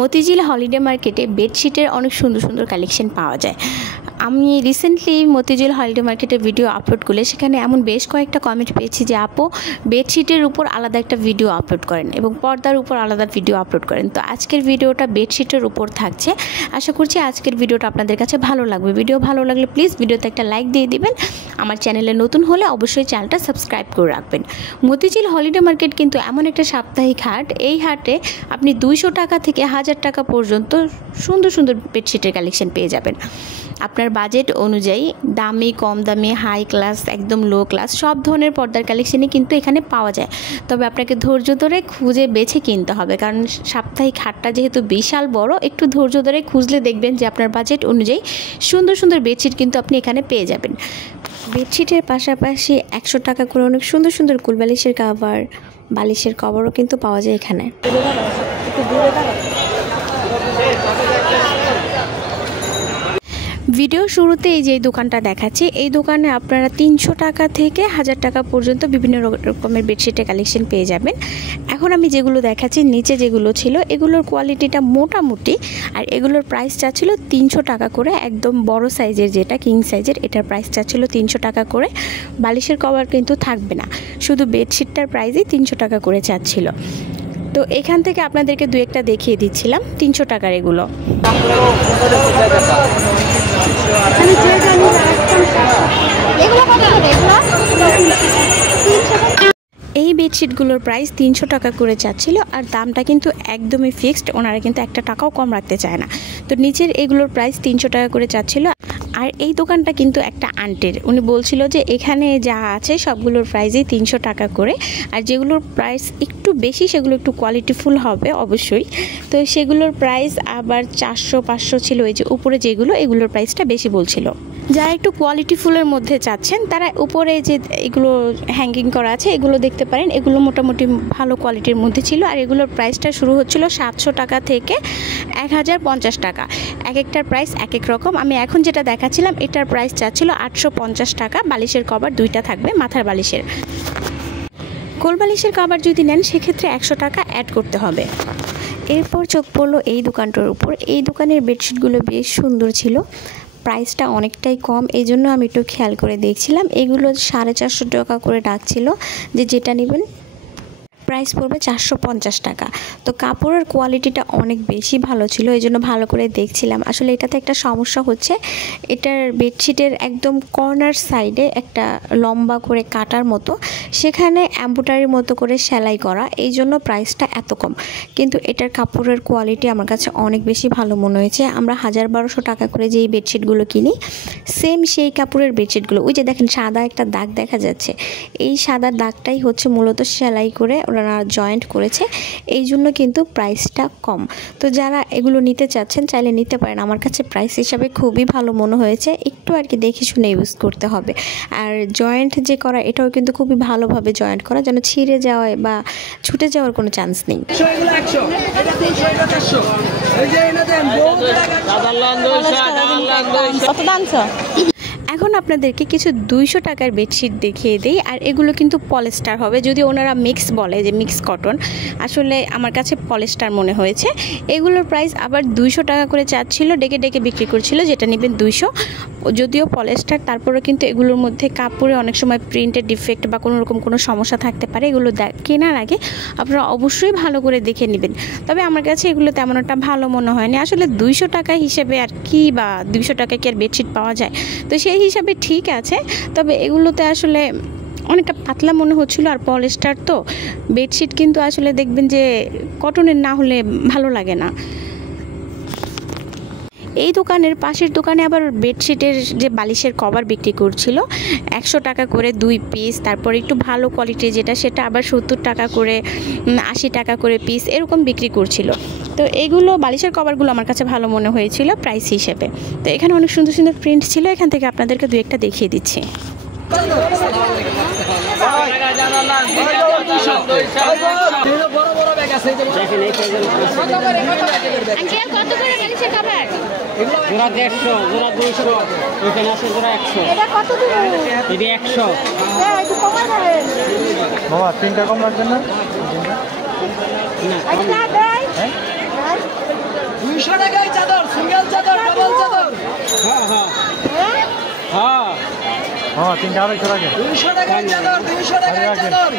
Motijheel holiday মার্কেটে বেডশিটের অনেক সুন্দর সুন্দর কালেকশন পাওয়া যায়। আমি রিসেন্টলি মতিঝিল হলিডে মার্কেটের ভিডিও আপলোড করলে সেখানে এমন বেশ কয়েকটা কমেন্ট পেয়েছি যে আপু বেডশিটের উপর আলাদা একটা ভিডিও আপলোড করেন এবং পর্দার উপর আলাদা ভিডিও আপলোড করেন। তো আজকের ভিডিওটা বেডশিটের উপর থাকছে। আশা করছি আজকের ভিডিওটা আপনাদের কাছে ভালো লাগবে। ভিডিও ভালো লাগলে প্লিজ ভিডিওতে একটা লাইক দিয়ে দিবেন। আমার চ্যানেলে নতুন হলে অবশ্যই চ্যানেলটা সাবস্ক্রাইব করে রাখবেন। মতিঝিল হলিডে মার্কেট কিন্তু এমন একটা সাপ্তাহিক হাট, এই হাটে আপনি 200 টাকা থেকে 1000 টাকা পর্যন্ত সুন্দর সুন্দর বেডশিটের কালেকশন পেয়ে যাবেন। আপনার বাজেট অনুযায়ী দামি, কম দামি, হাই ক্লাস, একদম লো ক্লাস সব ধরনের পর্দার কালেকশনই কিন্তু এখানে পাওয়া যায়। তবে আপনাকে ধৈর্য ধরে খুঁজে বেছে কিনতে হবে, কারণ সাপ্তাহিক হাটটা যেহেতু বিশাল বড়, একটু ধৈর্য ধরে খুঁজলে দেখবেন যে আপনার বাজেট অনুযায়ী সুন্দর সুন্দর বেডশিট কিন্তু আপনি এখানে পেয়ে যাবেন। বেডশিটের পাশাপাশি 100 টাকা করে অনেক সুন্দর সুন্দর কুলবালিশের কাভার, বালিশের কভারও কিন্তু পাওয়া যায় এখানে। ভিডিও শুরুতে এই যে দোকানটা দেখাচ্ছি, এই দোকানে আপনারা 300 টাকা থেকে 1000 টাকা পর্যন্ত বিভিন্ন রকমের বেডশিটের কালেকশন পেয়ে যাবেন। এখন আমি যেগুলো দেখাচ্ছি, নিচে যেগুলো ছিল এগুলোর কোয়ালিটিটা মোটামুটি, আর এগুলোর প্রাইস চাচ্ছিল 300 টাকা করে। একদম বড় সাইজের যেটা কিং সাইজের, এটার প্রাইস চাচ্ছিল 300 টাকা করে। বালিশের কভার কিন্তু থাকবে না, শুধু বেডশিটটার প্রাইসই 300 টাকা করে চাচ্ছিল। তো এখান থেকে আপনাদেরকে দু একটা দেখিয়ে দিচ্ছিলাম 300 টাকার এগুলো। এই বেডশিটগুলোর প্রাইস 300 টাকা করে চাচ্ছিল, আর দামটা কিন্তু একদমই ফিক্সড, ওনারা কিন্তু একটা টাকাও কম রাখতে চায় না। তো নিচের এগুলোর প্রাইস 300 টাকা করে চাচ্ছিল। আর এই দোকানটা কিন্তু একটা আন্টির, উনি বলছিল যে এখানে যা আছে সবগুলোর প্রাইসই 300 টাকা করে, আর যেগুলোর প্রাইস একটু বেশি সেগুলো একটু কোয়ালিটিফুল হবে অবশ্যই। তো সেগুলোর প্রাইস আবার 400-500 ছিল। এই যে উপরে যেগুলো, এগুলোর প্রাইসটা বেশি বলছিল। যারা একটু কোয়ালিটিফুলের মধ্যে চাচ্ছেন তারা উপরে যে এগুলো হ্যাঙ্গিং করা আছে এগুলো দেখতে পারেন, এগুলো মোটামুটি ভালো কোয়ালিটির মধ্যে ছিল। আর এগুলোর প্রাইসটা শুরু হচ্ছিল 700 টাকা থেকে 1050 টাকা। এক একটার প্রাইস এক এক রকম। আমি এখন যেটা দেখাচ্ছিলাম এটার প্রাইস চাচ্ছিল 850 টাকা। বালিশের কভার দুইটা থাকবে, মাথার বালিশের। কোল বালিশের কভার যদি নেন সেক্ষেত্রে 100 টাকা অ্যাড করতে হবে। এরপর চোখ পড়লো এই দোকানটার উপর। এই দোকানের বেডশিটগুলো বেশ সুন্দর ছিল, প্রাইসটা অনেকটাই কম, এই জন্য আমি একটু খেয়াল করে দেখছিলাম। এগুলো 450 টাকা করে ডাকছিল, যে যেটা নেবেন প্রাইস পড়বে 450 টাকা। তো কাপড়ের কোয়ালিটিটা অনেক বেশি ভালো ছিল, এই জন্য ভালো করে দেখছিলাম। আসলে এটাতে একটা সমস্যা হচ্ছে, এটার বেডশিটের একদম কর্নার সাইডে একটা লম্বা করে কাটার মতো, সেখানে এমব্রয়ডারির মতো করে সেলাই করা, এই জন্য প্রাইসটা এত কম। কিন্তু এটার কাপড়ের কোয়ালিটি আমার কাছে অনেক বেশি ভালো মনে হয়েছে। আমরা 1000-1200 টাকা করে যেই বেডশিটগুলো কিনি, সেম সেই কাপড়ের বেডশিটগুলো, ওই যে দেখেন সাদা একটা দাগ দেখা যাচ্ছে, এই সাদা দাগটাই হচ্ছে মূলত সেলাই করে ওরা জয়েন্ট করেছে, এই জন্য কিন্তু প্রাইসটা কম। তো যারা এগুলো নিতে চাচ্ছেন চাইলে নিতে পারেন। আমার কাছে প্রাইস হিসাবে খুবই ভালো মনে হয়েছে, একটু আর কি দেখে শুনে ইউজ করতে হবে। আর জয়েন্ট যে করা, এটাও কিন্তু খুবই ভালোভাবে জয়েন্ট করা, যেন ছিঁড়ে যাওয়ায় বা ছুটে যাওয়ার কোনো চান্স নেই। এখন আপনাদেরকে কিছু 200 টাকার বেডশিট দেখিয়ে দেই। আর এগুলো কিন্তু পলিস্টার হবে, যদি ওনারা মিক্স বলে যে মিক্স কটন, আসলে আমার কাছে পলিস্টার মনে হয়েছে। এগুলোর প্রাইস আবার 200 টাকা করে চাচ্ছিল, ডেকে ডেকে বিক্রি করছিল, যেটা নেবেন 200। যদিও পলিস্টার, তারপরেও কিন্তু এগুলোর মধ্যে কাপড়ে অনেক সময় প্রিন্টের ডিফেক্ট বা কোনো রকম কোনো সমস্যা থাকতে পারে। এগুলো কেনার আগে আপনারা অবশ্যই ভালো করে দেখে নেবেন। তবে আমার কাছে এগুলো তেমন একটা ভালো মনে হয়নি। আসলে 200 টাকা হিসেবে আর কি, বা 200 টাকা কি আর বেডশিট পাওয়া যায়, তো সেই হিসাবে ঠিক আছে। তবে এগুলোতে আসলে অনেকটা পাতলা মনে হচ্ছিল, আর পলিস্টার তো বেডশিট কিন্তু আসলে দেখবেন যে কটনের না হলে ভালো লাগে না। এই দোকানের পাশের দোকানে আবার বেডশিটের যে বালিশের কভার বিক্রি করছিল 100 টাকা করে 2 পিস, তারপর একটু ভালো কোয়ালিটির যেটা সেটা আবার 70 টাকা করে, 80 টাকা করে পিস এরকম বিক্রি করছিল। তো এইগুলো বালিশের কভারগুলো আমার কাছে ভালো মনে হয়েছিল প্রাইস হিসেবে। তো এখানে অনেক সুন্দর সুন্দর প্রিন্ট ছিল, এখান থেকে আপনাদেরকে দু একটা দেখিয়ে দিচ্ছি। জোড়া 150, জোড়া 200, এখানে আছে জোড়া 100। এটা কত দিন? এটা 100। হ্যাঁ, একটু কমাই দেন। বাবা 3টা কম রাখবেন না? না, আচ্ছা দেই। হ্যাঁ? 200 টাকায় চাদর, সিঙ্গেল চাদর, ডাবল চাদর। হ্যাঁ হ্যাঁ হ্যাঁ হ্যাঁ 300 টাকা 200 টাকায় চাদর, 200 টাকায় চাদর।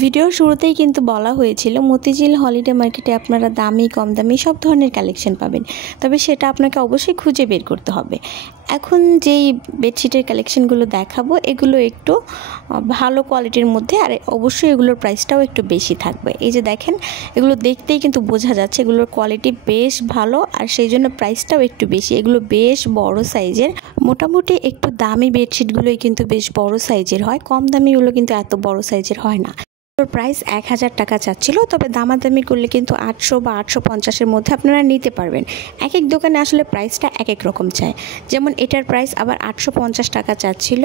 ভিডিওর শুরুতেই কিন্তু বলা হয়েছিল মতিঝিল হলিডে মার্কেটে আপনারা দামি কম দামি সব ধরনের কালেকশন পাবেন, তবে সেটা আপনাকে অবশ্যই খুঁজে বের করতে হবে। এখন যেই বেডশিটের কালেকশনগুলো দেখাবো এগুলো একটু ভালো কোয়ালিটির মধ্যে, আর অবশ্যই এগুলোর প্রাইসটাও একটু বেশি থাকবে। এই যে দেখেন, এগুলো দেখতেই কিন্তু বোঝা যাচ্ছে এগুলোর কোয়ালিটি বেশ ভালো, আর সেই জন্য প্রাইসটাও একটু বেশি। এগুলো বেশ বড় সাইজের, মোটামুটি একটু দামি বেডশিটগুলোই কিন্তু বেশ বড় সাইজের হয়, কম দামিগুলো কিন্তু এত বড় সাইজের হয় না। প্রাইস 1000 টাকা চাচ্ছিল, তবে দামাদামি করলে কিন্তু 800 বা 850-এর মধ্যে আপনারা নিতে পারবেন। এক এক দোকানে আসলে প্রাইসটা এক এক রকম চায়। যেমন এটার প্রাইস আবার 850 টাকা চাচ্ছিল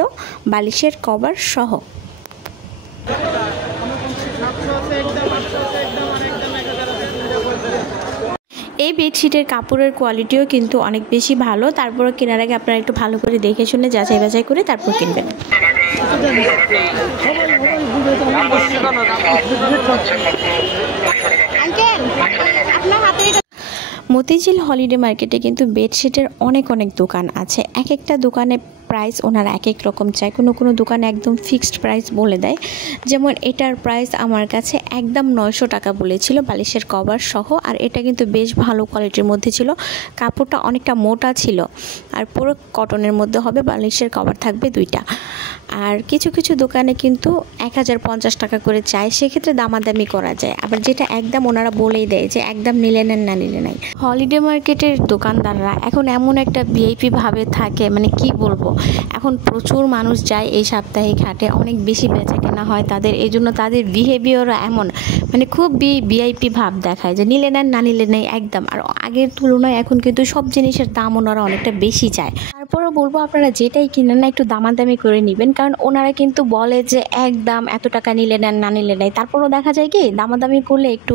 বালিশের কভার সহ। এই বেডশিটের কাপড়ের কোয়ালিটিও কিন্তু অনেক বেশি ভালো, তারপরে কেনার আগে আপনারা একটু ভালো করে দেখে শুনে যাচাই বাছাই করে তারপর কিনবেন। মতিঝিল হলিডে মার্কেটে কিন্তু বেডশিটের অনেক দোকান আছে। এক একটা দোকানে প্রাইস ওনারা এক এক রকম চায়, কোনো দোকানে একদম ফিক্সড প্রাইস বলে দেয়। যেমন এটার প্রাইস আমার কাছে একদম 900 টাকা বলেছিল বালিশের কভার সহ, আর এটা কিন্তু বেশ ভালো কোয়ালিটির মধ্যে ছিল, কাপড়টা অনেকটা মোটা ছিল, আর পুরো কটনের মধ্যে হবে, বালিশের কভার থাকবে 2টা। আর কিছু কিছু দোকানে কিন্তু 1050 টাকা করে চায়, সেক্ষেত্রে দামাদামি করা যায়। আবার যেটা একদম ওনারা বলেই দেয় যে একদম নিলে নেন না নিলে নাই। হলিডে মার্কেটের দোকানদাররা এখন এমন একটা ভিআইপি ভাবে থাকে, মানে কি বলবো, এখন প্রচুর মানুষ যায় এই সাপ্তাহিক হাটে, অনেক বেশি বেচা কেনা হয় তাদের, এই জন্য তাদের বিহেভিয়ারও এমন, মানে খুব ভিআইপি ভাব দেখায় যে নিলে নেন না নিলে নেই একদম। আর আগের তুলনায় এখন কিন্তু সব জিনিসের দাম ওনারা অনেকটা বেশি চায়। তারপরও বলবো আপনারা যেটাই কিনেন না একটু দামাদামি করে নেবেন, কারণ ওনারা কিন্তু বলে যে একদম এত টাকা নিলে নেন না নিলে নেই, তারপরও দেখা যায় কি দামাদামি করলে একটু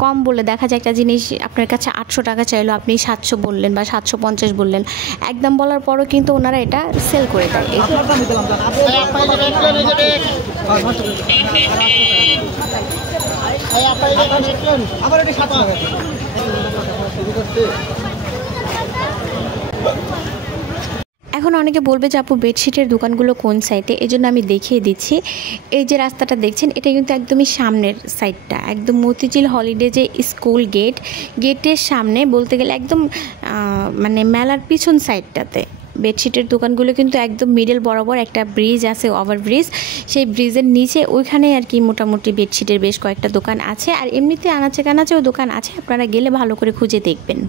কম বলে দেখা যায় একটা জিনিস আপনার কাছে 800 টাকা চাইলো, আপনি 700 বললেন বা 750 বললেন, একদম বলার পরও কিন্তু ওনারা এটা সেল করে দেয়। এখন অনেকে বলবে যে আপু বেডশিটের দোকানগুলো কোন সাইডে, এই জন্য আমি দেখিয়ে দিচ্ছি। এই যে রাস্তাটা দেখছেন এটা কিন্তু একদমই সামনের সাইডটা, একদম মতিঝিল হলিডে যে স্কুল গেটের সামনে বলতে গেলে একদম মানে মেলার পিছন সাইডটাতে বেডশিটের দোকানগুলো কিন্তু একদম মিডল বরাবর একটা ব্রিজ আছে, ওভারব্রিজ, সেই ব্রিজের নিচে ওইখানে আর কি মোটামুটি বেডশিটের বেশ কয়েকটা দোকান আছে। আর এমনিতে আনাচে কানাচেও দোকান আছে, আপনারা গেলে ভালো করে খুঁজে দেখবেন।